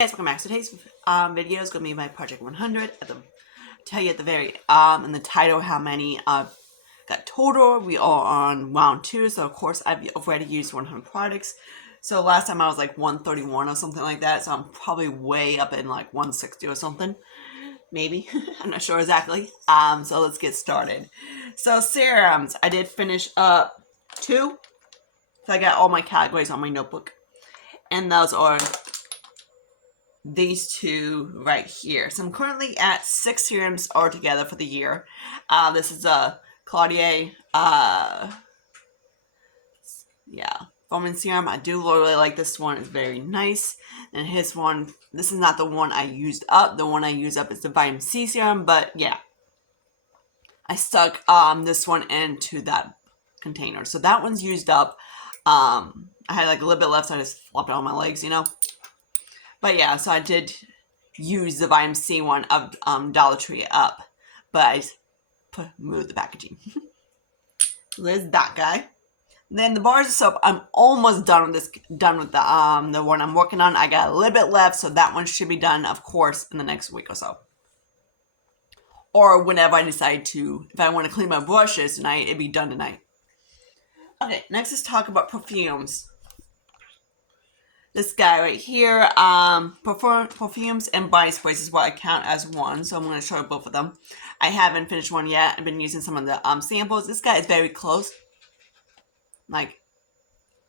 Guys, welcome back. So today's video is going to be my Project 100. Tell you at the very in the title how many got total. We are on round 2, so of course I've already used 100 products. So last time I was like 131 or something like that. So I'm probably way up in like 160 or something, maybe. I'm not sure exactly. So let's get started. So serums, I did finish up 2. So I got all my categories on my notebook, and those are these two right here. So I'm currently at 6 serums altogether for the year. This is a Claudier, foaming serum. I do really like this one. It's very nice. And his one, this is not the one I used up. The one I used up is the vitamin C serum, but yeah, I stuck this one into that container. So that one's used up. I had like a little bit left, so I just flopped it on my legs, you know. But yeah, so I did use the vitamin C one of Dollar Tree up, but I moved the packaging. So there's that guy. Then the bars of soap, I'm almost done with this. Done with the one I'm working on. I got a little bit left, so that one should be done, of course, in the next week or so, or whenever I decide to. If I want to clean my brushes tonight, it'd be done tonight. Okay, next let's talk about perfumes. This guy right here, perfumes and body sprays is what I count as one, so I'm going to show you both of them. I haven't finished one yet. I've been using some of the samples. This guy is very close. Like,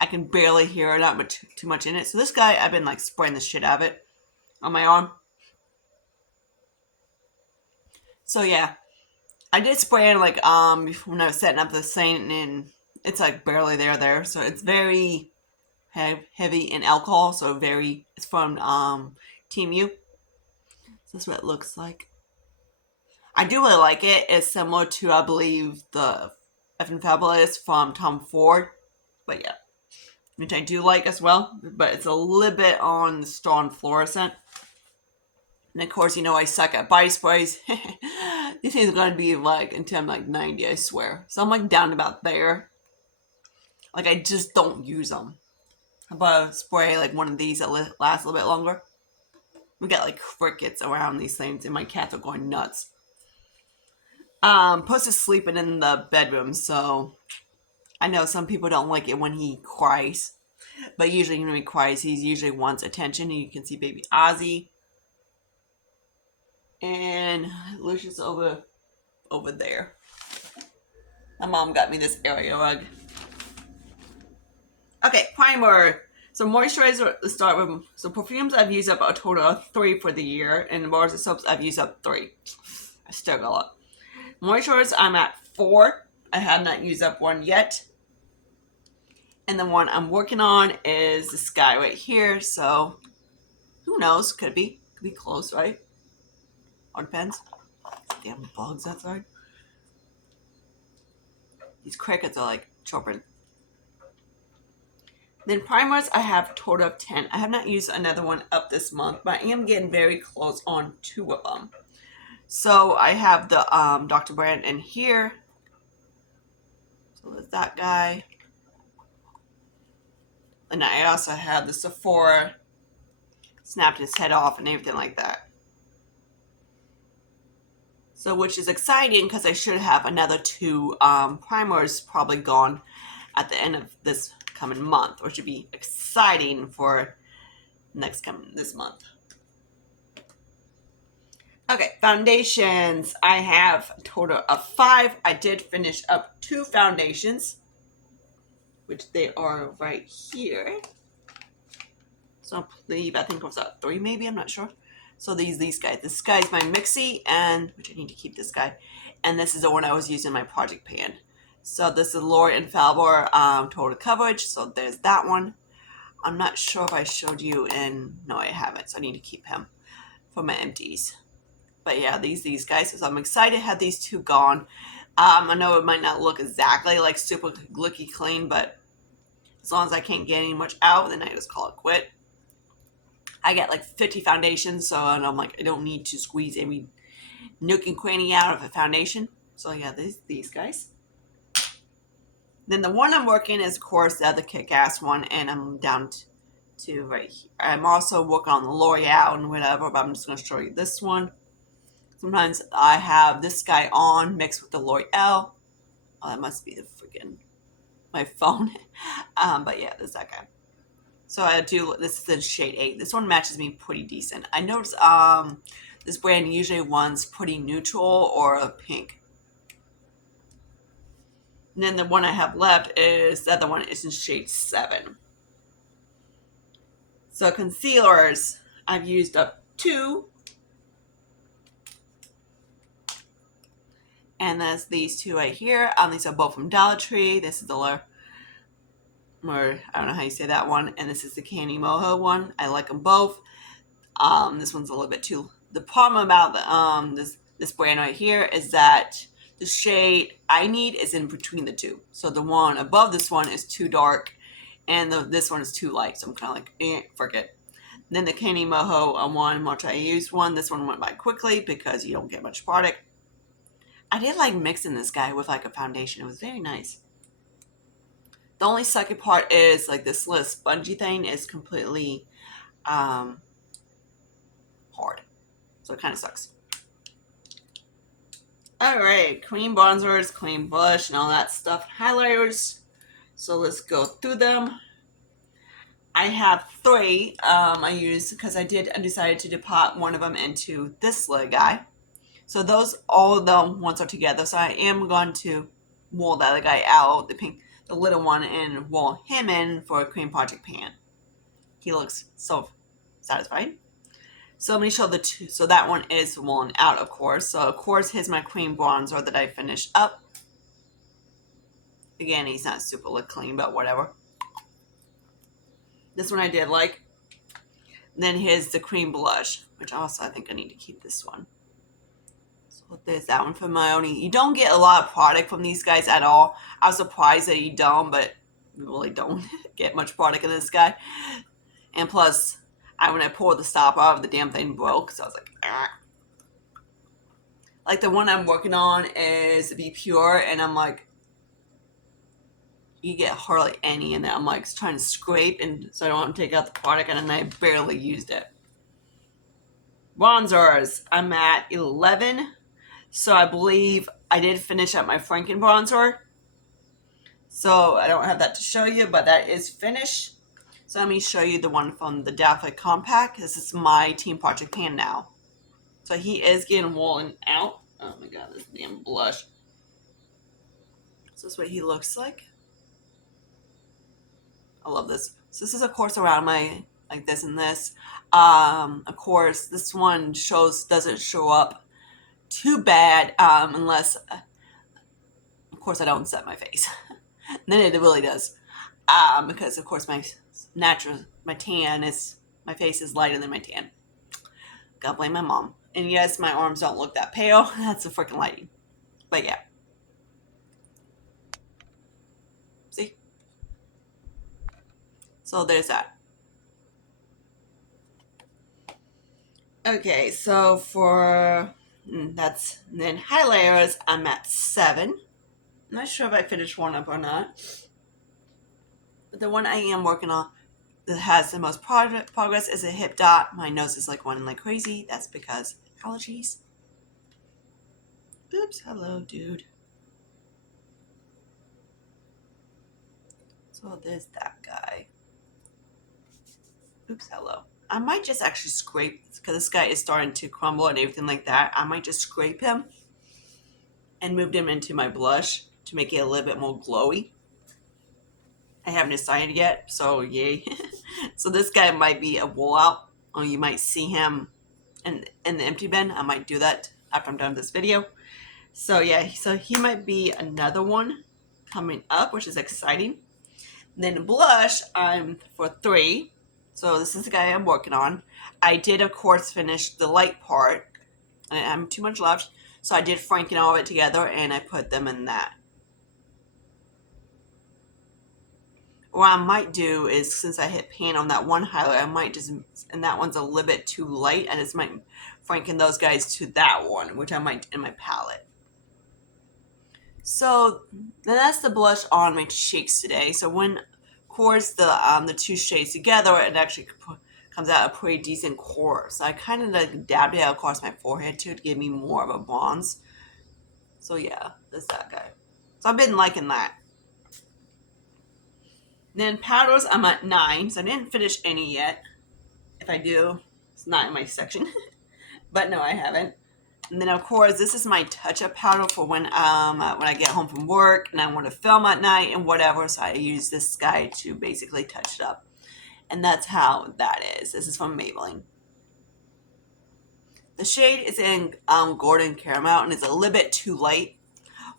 I can barely hear it, not too much in it. So this guy, I've been like spraying the shit out of it on my arm. So yeah, I did spray it like when I was setting up the saint, and it's like barely there. So it's very heavy in alcohol, so it's from Team U. So that's what it looks like. I do really like it. It's similar to, I believe, the F and Fabulous from Tom Ford, but yeah, which I do like as well, but it's a little bit on the strong fluorescent. And of course, you know I suck at body sprays. These things are going to be like until I'm like 90, I swear. So I'm like down about there. Like, I just don't use them. How about a spray like one of these that lasts a little bit longer? We got like crickets around these things, and my cats are going nuts. Puss is sleeping in the bedroom, so I know some people don't like it when he cries, but usually when he cries, he usually wants attention. And you can see baby Ozzy and Lucius over there. My mom got me this area rug. Okay, primer. So moisturizer, let's start with, so perfumes I've used up a total of 3 for the year, and bars of soaps I've used up 3. I still got a lot. Moisturizers, I'm at 4. I have not used up one yet. And the one I'm working on is this guy right here, so who knows? Could be close, right? All depends. Damn bugs outside. These crickets are like chirping. Then primers, I have a total of 10. I have not used another one up this month, but I am getting very close on 2 of them. So I have the Dr. Brand in here. So there's that guy. And I also have the Sephora, snapped his head off and everything like that. So, which is exciting because I should have another 2 primers probably gone at the end of this coming month, which should be exciting for this month. Okay, foundations. I have a total of 5. I did finish up 2 foundations, which they are right here. So I think it was 3 maybe, I'm not sure. So these guys. This guy's my Mixie, and which I need to keep this guy. And this is the one I was using in my project pan. So this is L'Oreal Infallible Total Coverage. So there's that one. I'm not sure if I showed you no, I haven't. So I need to keep him for my empties. But yeah, these guys. So I'm excited to have these 2 gone. I know it might not look exactly like super glicky clean, but as long as I can't get any much out, then I just call it quit. I get like 50 foundations, so I'm like, I don't need to squeeze every nook and cranny out of a foundation. So yeah, these guys. Then the one I'm working is, of course, the other kick-ass one, and I'm down to right here. I'm also working on the L'Oreal and whatever, but I'm just going to show you this one. Sometimes I have this guy on mixed with the L'Oreal. Oh, that must be the freaking my phone. But yeah, there's that guy. So I do, this is in shade 8. This one matches me pretty decent. I notice this brand usually wants pretty neutral or a pink. And then the one I have left is, the other one is in shade 7. So concealers, I've used up 2. And that's these 2 right here. These are both from Dollar Tree. This is the or I don't know how you say that one. And this is the Candy Moho one. I like them both. This one's a little bit too. The problem about the, this brand right here is that the shade I need is in between the 2. So the one above this one is too dark, and this one is too light. So I'm kind of like, forget. Then the Candy Moho one, which I used one. This one went by quickly because you don't get much product. I did like mixing this guy with like a foundation. It was very nice. The only sucky part is like this little spongy thing is completely hard. So it kind of sucks. Alright, cream bronzers, cream blush, and all that stuff. Highlighters. So let's go through them. I have 3 I used because I decided to depot one of them into this little guy. So those, all of them ones are together. So I am going to roll that other guy out, the pink, the little one, and roll him in for a cream project pan. He looks so satisfied. So let me show the 2. So that one is rolling out, of course. So of course, here's my cream bronzer that I finished up. Again, he's not super look clean, but whatever. This one I did like. And then here's the cream blush, which also I think I need to keep this one. So there's that one from Ioni. You don't get a lot of product from these guys at all. I was surprised that you don't, but you really don't get much product in this guy. And plus, when I poured the stopper out, the damn thing broke. So I was like, ah. Like the one I'm working on is Be Pure, and I'm like, you get hardly any in there. I'm like trying to scrape, and so I don't want to take out the product, and I barely used it. Bronzers, I'm at 11. So I believe I did finish up my Franken bronzer. So I don't have that to show you, but that is finished. So let me show you the one from the Daphne Compact. This is my Team Project pan now. So he is getting worn out. Oh my god, this damn blush. So this is what he looks like. I love this. So this is of course around my, like this and this. Of course, this one doesn't show up too bad unless, of course, I don't set my face. Then it really does. Because of course my face is lighter than my tan. Gotta blame my mom. And yes, my arms don't look that pale. That's the freaking lighting. But yeah. See? So there's that. Okay, so for then highlighters, I'm at 7. I'm not sure if I finished one up or not. But the one I am working on that has the most progress is a Hip Dot. My nose is like running like crazy. That's because allergies. Oops, hello, dude. So there's that guy. Oops, hello. I might just actually scrape, because this guy is starting to crumble and everything like that. I might just scrape him and move him into my blush to make it a little bit more glowy. I haven't decided yet, so yay. So this guy might be a rollout, or you might see him in the empty bin. I might do that after I'm done with this video. So yeah, so he might be another one coming up, which is exciting. And then blush, I'm for 3. So this is the guy I'm working on. I did, of course, finish the light part. I have too much left. So I did Franken all of it together, and I put them in that. What I might do is, since I hit pan on that one highlight, I might just, and that one's a little bit too light, I just might Franken those guys to that one, which I might in my palette. So then that's the blush on my cheeks today. So course, the two shades together, it actually comes out a pretty decent core. So I kind of like dabbed it across my forehead too to give me more of a bronze. So yeah, that's that guy. So I've been liking that. Then powders, I'm at 9, so I didn't finish any yet. If I do, it's not in my section. But no, I haven't. And then of course, this is my touch-up powder for when I get home from work and I want to film at night and whatever. So I use this guy to basically touch it up. And that's how that is. This is from Maybelline. The shade is in Golden Caramel and it's a little bit too light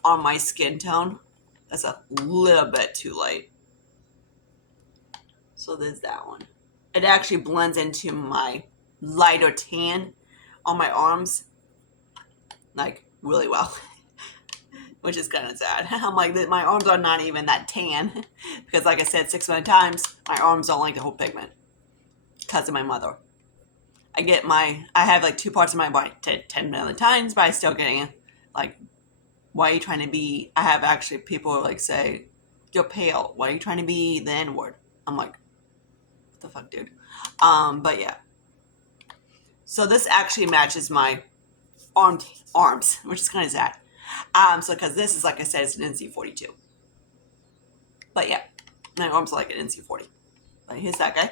on my skin tone. That's a little bit too light. So there's that one. It actually blends into my lighter tan on my arms, like really well, which is kind of sad. I'm like, my arms are not even that tan because like I said 6 million times, my arms don't like the whole pigment because of my mother. I have like 2 parts of my body 10 million times, but I still getting like, why are you trying to be, I have actually people like say, you're pale, why are you trying to be the N-word? I'm like, what the fuck, dude? But yeah. So this actually matches my arms, which is kind of sad. So because this is, like I said, it's an NC42. But yeah, my arms are like an NC40. But here's that guy.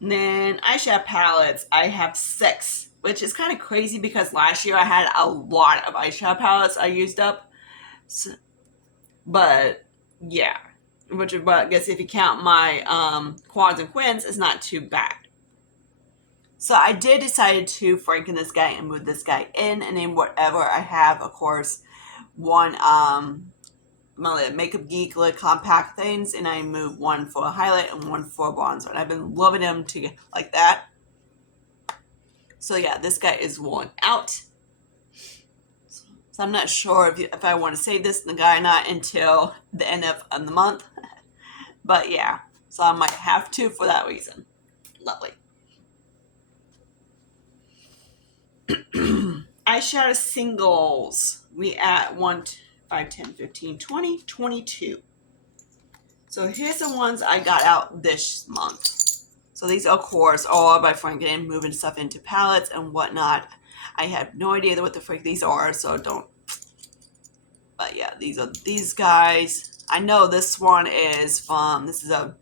And then eyeshadow palettes, I have 6, which is kind of crazy because last year I had a lot of eyeshadow palettes I used up. So, but yeah, but I guess if you count my quads and quins, it's not too bad. So I did decide to franken this guy and move this guy in, and then whatever I have, of course, one my Makeup Geek lid compact things, and I move one for a highlight and one for a bronzer. And I've been loving them to like that. So yeah, this guy is worn out. So I'm not sure if I want to save this guy or not until the end of the month. But yeah, so I might have to for that reason. Lovely. Eyeshadow singles. We at 1, 5, 10, 15, 20, 22. So here's the ones I got out this month. So these, of course, are all by franking, moving stuff into palettes and whatnot. I have no idea what the frick these are, so don't. But yeah, these are these guys. I know this one is from, this is a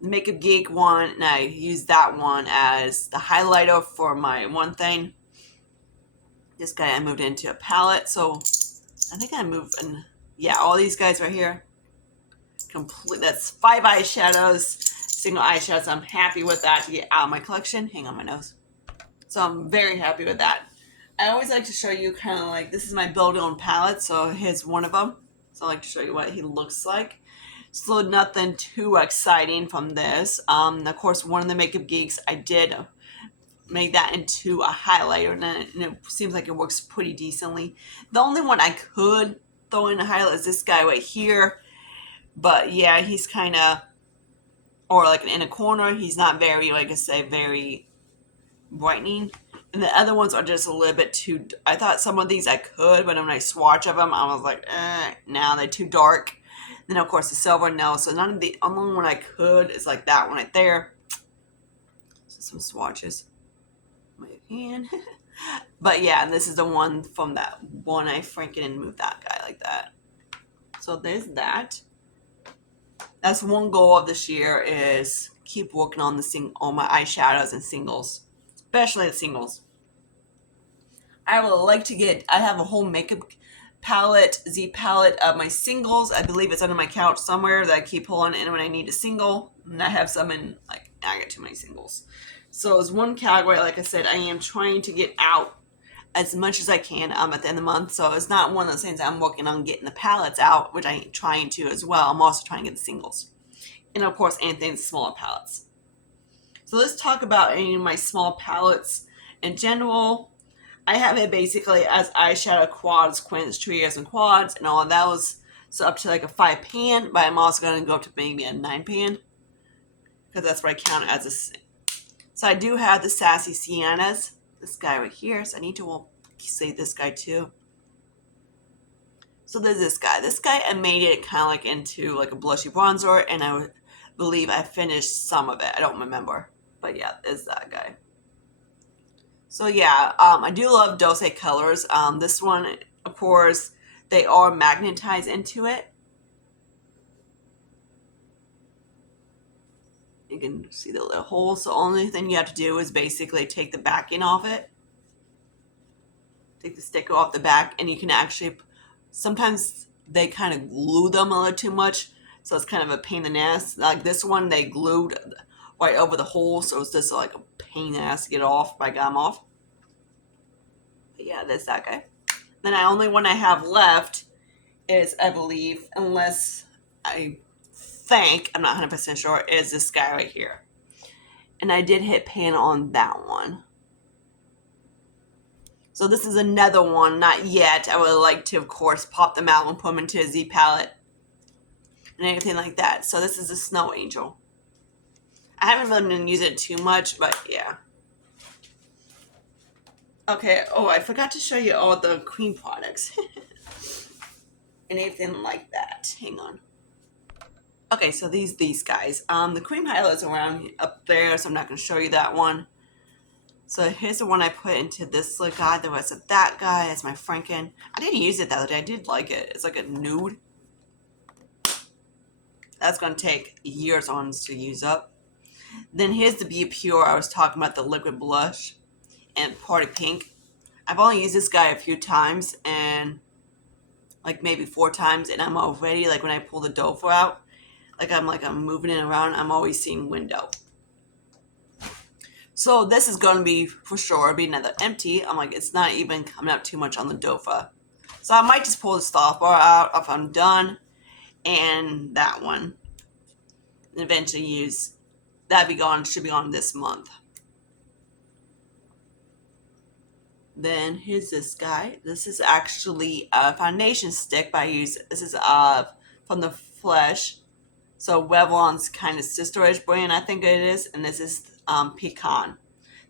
Makeup Geek one, and I use that one as the highlighter for my one thing. This guy I moved into a palette, so I think I moved, and yeah, all these guys right here, complete. That's 5 eyeshadows, single eyeshadows. I'm happy with that to get out of my collection. Hang on my nose. So I'm very happy with that. I always like to show you kind of like, this is my build-on palette, so here's one of them. So I like to show you what he looks like. So nothing too exciting from this. Of course, one of the Makeup Geeks, I did make that into a highlighter, and it seems like it works pretty decently. The only one I could throw in a highlight is this guy right here, but yeah, he's kind of, or like in a corner, he's not very, like I say, very brightening. And the other ones are just a little bit too, I thought some of these I could, but when I swatch of them, I was like, now they're too dark. Then of course the silver, no. So none of the only one I could is like that one right there. So some swatches. My hand. But yeah, and this is the one from that one I franken and move that guy like that. So there's that. That's one goal of this year, is keep working on on my eyeshadows and singles, especially the singles. I would like to get, I have a whole makeup palette, Z palette of my singles. I believe it's under my couch somewhere that I keep pulling in when I need a single. And I have some in, like, I got too many singles. So as one category, like I said, I am trying to get out as much as I can at the end of the month. So it's not one of those things I'm working on getting the palettes out, which I'm trying to as well. I'm also trying to get the singles. And of course, anything smaller palettes. So let's talk about any of my small palettes in general. I have it basically as eyeshadow quads, quins, trios, and quads, and all of those. So up to like a 5 pan, but I'm also going to go up to maybe a 9 pan, because that's what I count as a. So I do have the Sassy Siennas, this guy right here. So I need to say this guy too. So there's this guy. This guy, I made it kind of like into like a blushy bronzer, and I believe I finished some of it. I don't remember. But yeah, there's that guy. So yeah, I do love Dose colors. This one, of course, they are magnetized into it. You can see the little holes. So only thing you have to do is basically take the backing off it. Take the sticker off the back, and you can actually, sometimes they kind of glue them a little too much, so it's kind of a pain in the ass. Like this one, they glued right over the hole, so it's just like a pain in the ass to get off, but I got them off. But yeah, there's that guy. Then the only one I have left is, I believe, unless I think, I'm not 100% sure, is this guy right here. And I did hit pan on that one. So this is another one, not yet. I would like to, of course, pop them out and put them into a Z palette and anything like that. So this is a Snow Angel. I haven't really been using it too much, but yeah. Okay, oh, I forgot to show you all the cream products. And anything like that. Hang on. Okay, so these guys. The cream highlighters around up there, so I'm not going to show you that one. So here's the one I put into this little guy. The rest of that guy is my Franken. I didn't use it the other day. I did like it. It's like a nude. That's going to take years on to use up. Then here's the Be Pure. I was talking about the liquid blush and Party Pink. I've only used this guy a few times, and like maybe 4 times, and I'm already, like when I pull the doe out, I'm moving it around, I'm always seeing window. So this is going to be, for sure, be another empty. I'm like, it's not even coming up too much on the dofa. So I might just pull the stop bar out if I'm done. And that one. And eventually use, that'd be gone, should be gone this month. Then here's this guy. This is actually a foundation stick, but this is from the Flesh. So Revlon's kind of sisterish brand, I think it is. And this is Pecan.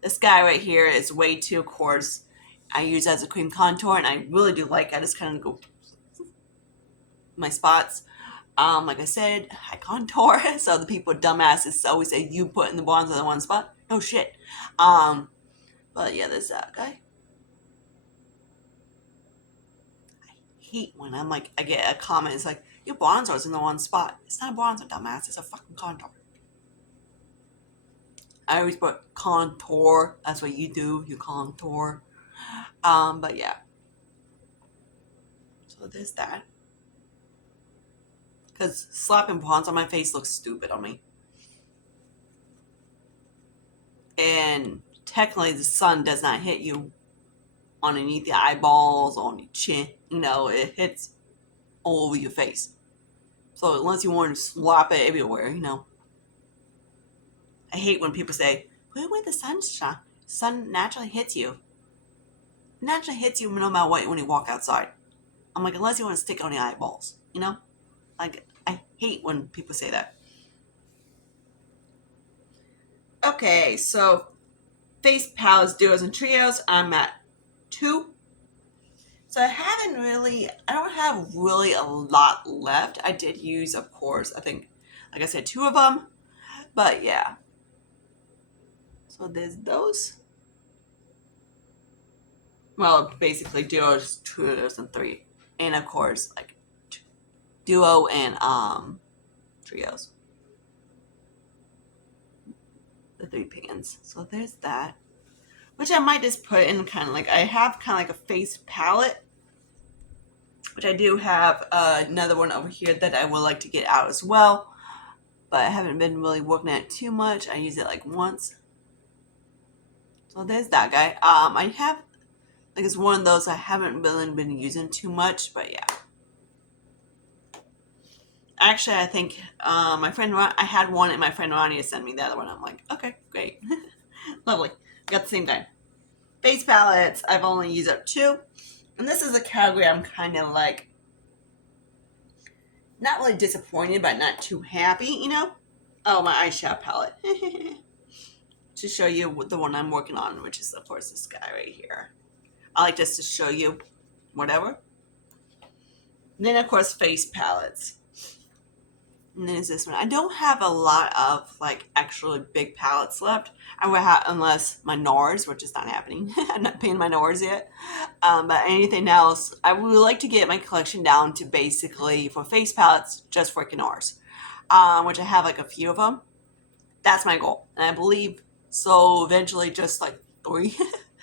This guy right here is way too coarse. I use it as a cream contour, and I really do like it. I just kind of go my spots. Like I said, I contour. So the people dumbasses always say you put in the bronzer in one spot. No shit. But yeah, there's that guy. I hate when I get a comment. It's like, your bronzer's in the one spot. It's not a bronzer, dumbass. It's a fucking contour. I always put contour. That's what you do. You contour. But yeah. So there's that. Because slapping bronzer on my face looks stupid on me. And technically the sun does not hit you underneath the eyeballs, on your chin. You know, it hits all over your face. So unless you want to slap it everywhere, you know. I hate when people say, put it where the sun naturally hits you. It naturally hits you no matter what when you walk outside. I'm like, unless you want to stick it on the eyeballs, you know? Like, I hate when people say that. Okay, so face palettes, duos, and trios, I'm at 2. So I don't have really a lot left. I did use, of course, I think, like I said, 2 of them. But yeah. So there's those. Well, basically duos, trios, and 3. And of course, like duo and trios. The 3 pans. So there's that. Which I might just put in kind of like, I have kind of like a face palette. Which I do have another one over here that I would like to get out as well. But I haven't been really working at it too much. I use it like once. So there's that guy. I have, like, it's one of those I haven't really been using too much, but yeah. Actually, I think my friend, I had one and my friend Ronnie sent me the other one. I'm like, okay, great. Lovely. Got the same thing. Face palettes, I've only used up 2. And this is a category I'm kind of like, not really disappointed, but not too happy, you know? Oh, my eyeshadow palette. To show you the one I'm working on, which is, of course, this guy right here. I like just to show you whatever. And then, of course, face palettes. And then there's this one. I don't have a lot of like actually big palettes left. I will have, unless my NARS, which is not happening. I'm not paying my NARS yet. But anything else, I would like to get my collection down to basically for face palettes, just for NARS, which I have like a few of them. That's my goal, and I believe so. Eventually, just like 3.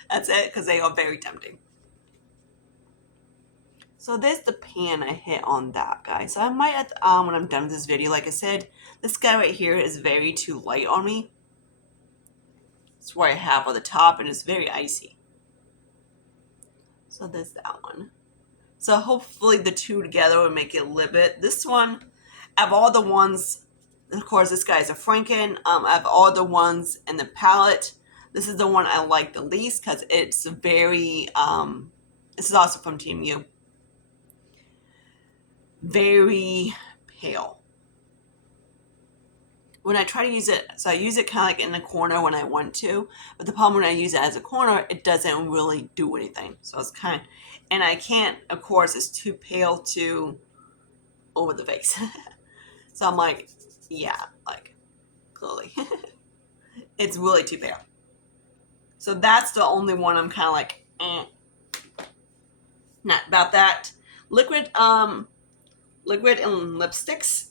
That's it, because they are very tempting. So there's the pan I hit on that guy. So I might, when I'm done with this video, like I said, this guy right here is very too light on me. It's where I have on the top, and it's very icy. So there's that one. So hopefully the two together will make it a little bit. This one, of all the ones, of course this guy is a Franken. Of all the ones in the palette, this is the one I like the least because it's very, this is also from Team U. Very pale. When I try to use it, so I use it kind of like in the corner when I want to, but the problem when I use it as a corner, it doesn't really do anything. So it's kind of, and I can't, of course, it's too pale to over the face. So I'm like, yeah, like, clearly. It's really too pale. So that's the only one I'm kind of like, not about that. Liquid and lipsticks.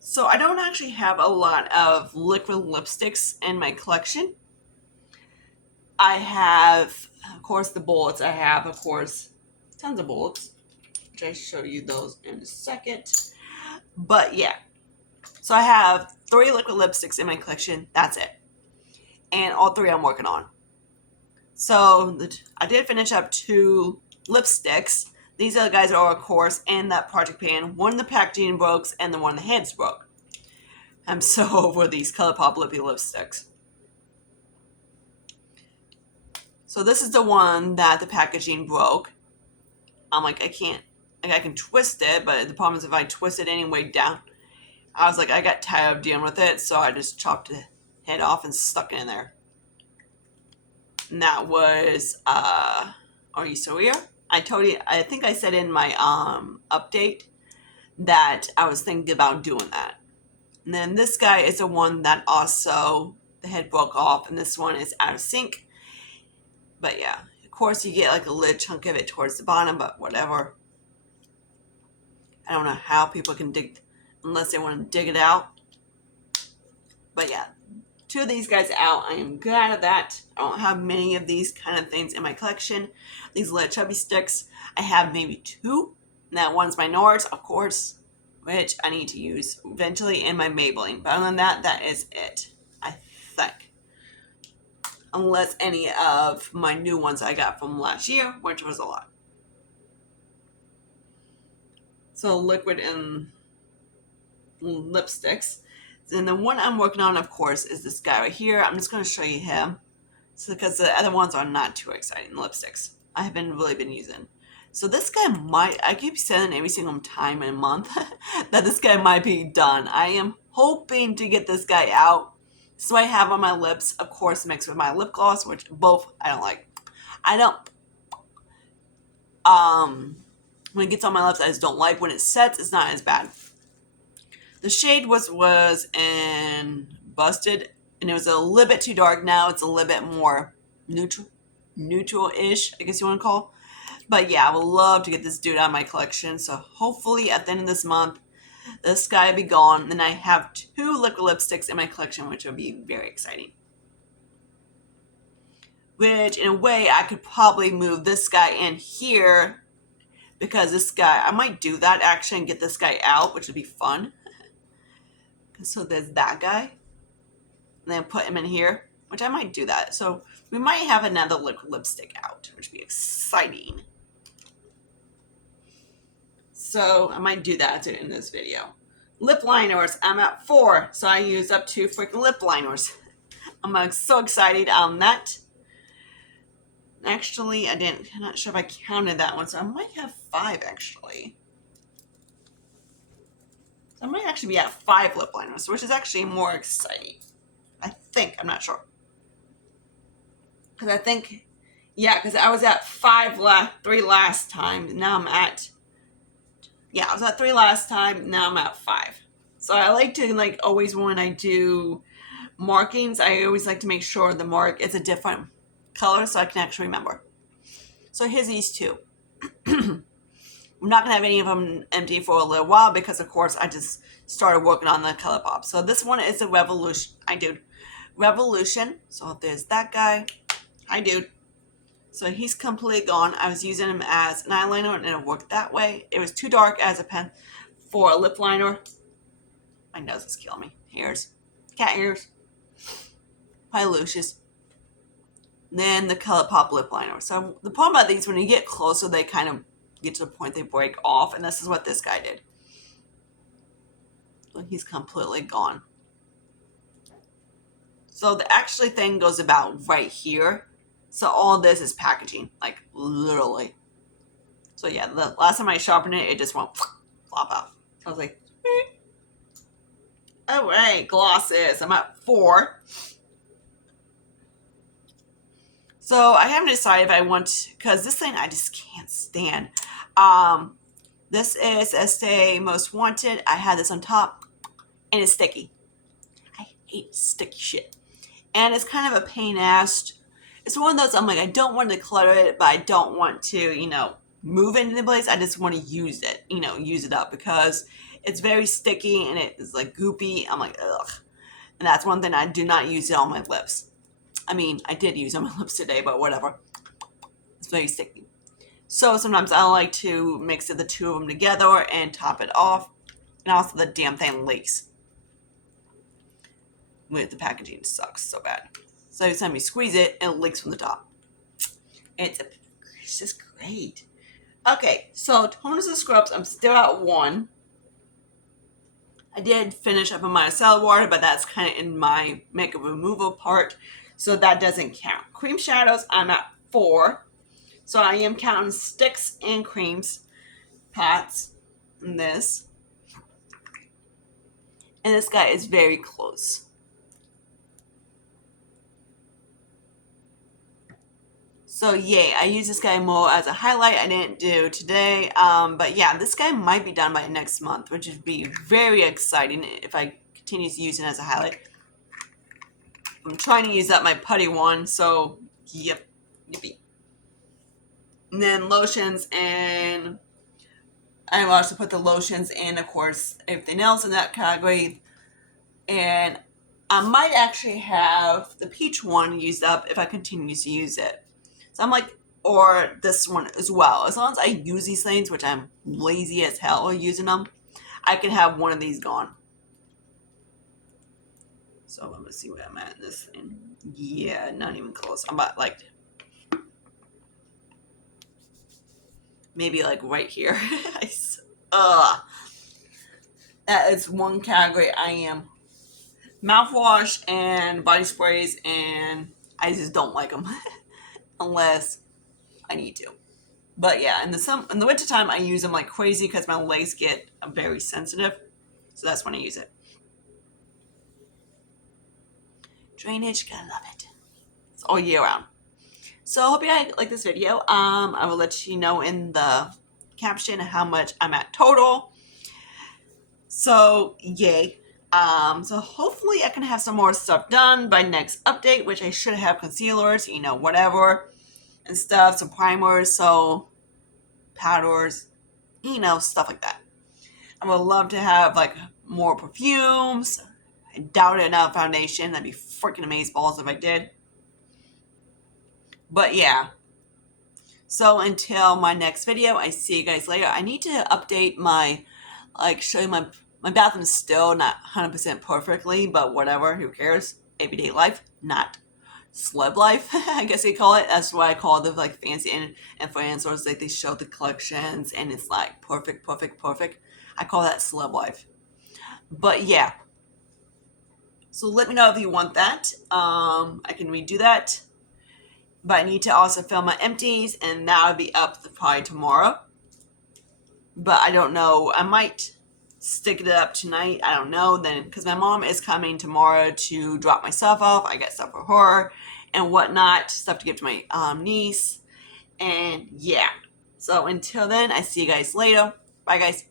So I don't actually have a lot of liquid lipsticks in my collection. I have, of course, the bullets. I have, of course, tons of bullets, which I show you those in a second. But yeah, so I have 3 liquid lipsticks in my collection. That's it. And all 3 I'm working on. So I did finish up 2 lipsticks. These are the guys that are, of course, in that project pan. One the packaging broke and the one the heads broke. I'm so over these ColourPop lippy lipsticks. So this is the one that the packaging broke. I'm like, I can't, like I can twist it, but the problem is if I twist it any way down, I was like, I got tired of dealing with it, so I just chopped the head off and stuck it in there. And that was, are you still here? I told you, I think I said in my update that I was thinking about doing that. And then this guy is the one that also, the head broke off, and this one is out of sync. But yeah, of course you get like a little chunk of it towards the bottom, but whatever. I don't know how people can dig, unless they want to dig it out. But yeah, 2 of these guys out. I am glad of that. I don't have many of these kind of things in my collection. These little chubby sticks. I have maybe 2. And that one's my NARS, of course, which I need to use eventually in my Maybelline. But other than that, that is it, I think. Unless any of my new ones I got from last year, which was a lot. So liquid and lipsticks. And the one I'm working on, of course, is this guy right here. I'm just going to show you him. So because the other ones are not too exciting, lipsticks. I haven't really been using. So this guy might, I keep saying every single time in a month that this guy might be done. I am hoping to get this guy out. So I have on my lips, of course, mixed with my lip gloss, which both I don't like. I don't, when it gets on my lips, I just don't like. When it sets, it's not as bad. The shade was in Busted, and it was a little bit too dark. Now it's a little bit more neutral-ish, I guess you want to call. But yeah, I would love to get this dude out of my collection. So hopefully at the end of this month, this guy will be gone. Then I have 2 liquid lipsticks in my collection, which will be very exciting. Which, in a way, I could probably move this guy in here, because this guy, I might do that actually and get this guy out, which would be fun. So there's that guy. And then put him in here, which I might do that. So we might have another liquid lipstick out, which would be exciting. So I might do that in this video. Lip liners, I'm at 4. So I used up 2 freaking lip liners. I'm so excited on that. Actually, I'm not sure if I counted that one. So I might have 5 actually. I might actually be at 5 lip liners, which is actually more exciting. I think. I'm not sure. Because I think, yeah, because I was at 3 last time. Now I'm at Yeah, I was at 3 last time. Now I'm at 5. So I like to, like, always when I do markings, I always like to make sure the mark is a different color so I can actually remember. So here's these two. I'm not gonna have any of them empty for a little while because, of course, I just started working on the ColourPop. So this one is a Revolution. Revolution. So there's that guy. Hi, dude. So he's completely gone. I was using him as an eyeliner and it worked that way. It was too dark as a pen for a lip liner. My nose is killing me. Hairs. Cat ears. Hi, Lucius. Then the ColourPop lip liner. So the problem about these, when you get closer, they kind of get to the point they break off. And this is what this guy did. So he's completely gone. So the actually thing goes about right here. So all this is packaging, like literally. So yeah, the last time I sharpened it, it just went flop out. So I was like, all right, glosses. I'm at 4. So I haven't decided if I want, because this thing I just can't stand. This is Estee Most Wanted. I had this on top, and it's sticky. I hate sticky shit. And it's kind of a pain ass. It's one of those, I'm like, I don't want to clutter it, but I don't want to, move it into the place. I just want to use it, use it up because it's very sticky and it's like goopy. I'm like, ugh. And that's one thing I do not use it on my lips. I mean, I did use it on my lips today, but whatever. It's very sticky. So sometimes I like to mix the two of them together and top it off. And also the damn thing leaks. With the packaging, sucks so bad. So every time you squeeze it, it leaks from the top. It's just great. Okay, so toners and scrubs, I'm still at 1. I did finish up on my salad water, but that's kind of in my makeup removal part, so that doesn't count. Cream shadows, I'm at 4. So I am counting sticks and creams, pots, and this. And this guy is very close. So yay, I use this guy more as a highlight. I didn't do today. But yeah, this guy might be done by next month, which would be very exciting if I continue to use it as a highlight. I'm trying to use up my putty one, so yep, yippee. And then lotions, and I also put the lotions and, of course, everything else in that category. And I might actually have the peach one used up if I continue to use it. So I'm like, or this one as well. As long as I use these things, which I'm lazy as hell using them, I can have one of these gone. So let me see where I'm at in this thing. Yeah, not even close. I'm about like, maybe like right here. That is one category I am. Mouthwash and body sprays, and I just don't like them. Unless I need to. But yeah, in the wintertime, I use them like crazy because my legs get very sensitive. So that's when I use it. Drainage, gotta love it. It's all year round. So I hope you guys like this video. I will let you know in the caption how much I'm at total. So yay. So hopefully I can have some more stuff done by next update, which I should have concealers, whatever. And stuff, some primers, so powders, stuff like that. I would love to have like more perfumes. I doubt it enough foundation. That'd be freaking amazeballs if I did. But yeah. So until my next video, I see you guys later. I need to update my, show you my bathroom is still not 100% perfectly, but whatever, who cares? Everyday life, not celeb life, I guess they call it. That's why I call it the fancy influencers, like they show the collections and it's like perfect. I call that celeb life. But yeah. So let me know if you want that. I can redo that. But I need to also film my empties, and that will be up probably tomorrow. But I don't know. I might stick it up tonight. I don't know. Then, because my mom is coming tomorrow to drop my stuff off. I got stuff for her and whatnot. Stuff to give to my niece. And yeah. So until then, I see you guys later. Bye, guys.